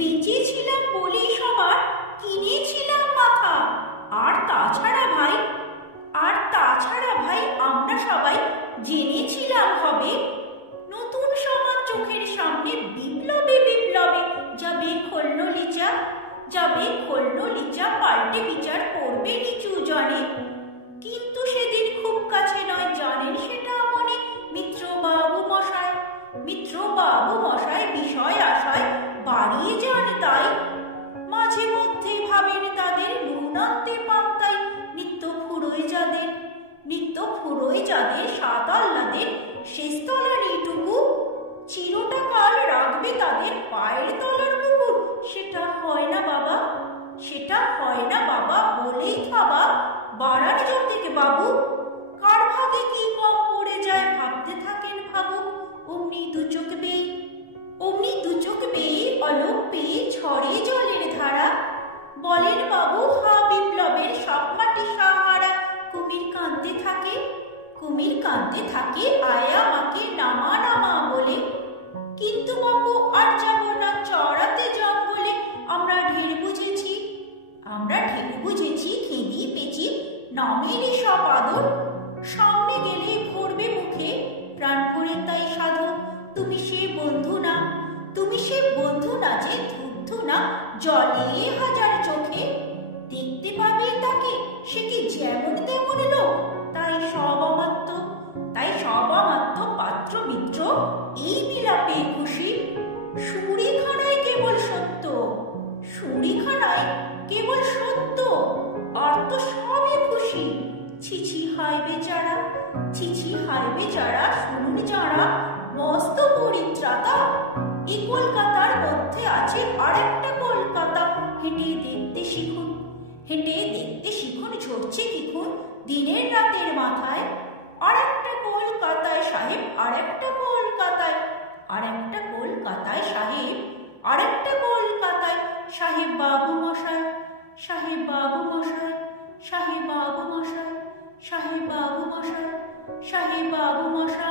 বেঁচেছিলাম বলেই সবার কিনেছিলাম মাথা। আর তাছাড়া ভাই আমরা সবাই জেনেছিলাম হবে নতুন সমাজ চোখের সামনে বিপ্লবে যাবে খোলনো লিচা পাল্টে বিচার করবে নিচু জনে। কিন্তু সেদিন খুব কাছে নয়, জানেন সেটা মনে মিত্র বাবু মশাই বিষয় আশায় বাড়িয়ে যান তাই। মাঝে মধ্যে ভাবেন তাদের নুন আনতে পান্তাই, নিত্য ফুরোয় যাদের সাত আহ্লাদের শেষ তলার এইটুকু চিরটা কাল রাখবে তাদের পায়ের তলার কুকুর। সেটা হয় না বাবা বলেই থাবা বাড়ার জল থেকে বাবু। কার ভাগে কি কম পড়ে যায় ভাবতে থাকেন ভাবুক। অমনি দু চোখ বেয়ে অলোক পেয়ে ঝরে জলের ধারা। বলেন বাবু হা বিপ্লবের সব মাটি সাহারা। কুমির কাঁদতে থাকে আয় আমাকে নামা বলে। কিন্তু বাবু আর যাব না চড়াতে জঙ্গলে। আমরা ঢের বুঝেছি খেদি পেঁচি নামেরই সব আদর। সামনে গেলে ভরবে মুখে প্রাণ ভরে তাই সাধু। তুমি সে বন্ধু না যে ধুধু না জলে হাজার চোখে। দেখতে পাবে তাকে সে কি যেমন তেমন লোক। তাই সব অমাত্য পাত্র মিত্র এই বিলাপে খুশি। সুরিখানায় কেবল সত্য আর তো সবই খুশি। ছিছি হায় বেচারা শুনুন যারা মস্ত পরিত্রাতা। এই কলকাতার মধ্যে আছে আরেকটা কলকাতা। হেঁটে দেখতে শিখুন ঝরছে কিখুন দিনের রাতের মাথায়। আরেকটা কলকাতায় সাহেব আরেকটা কলকাতায় সাহেব বাবু মশাই।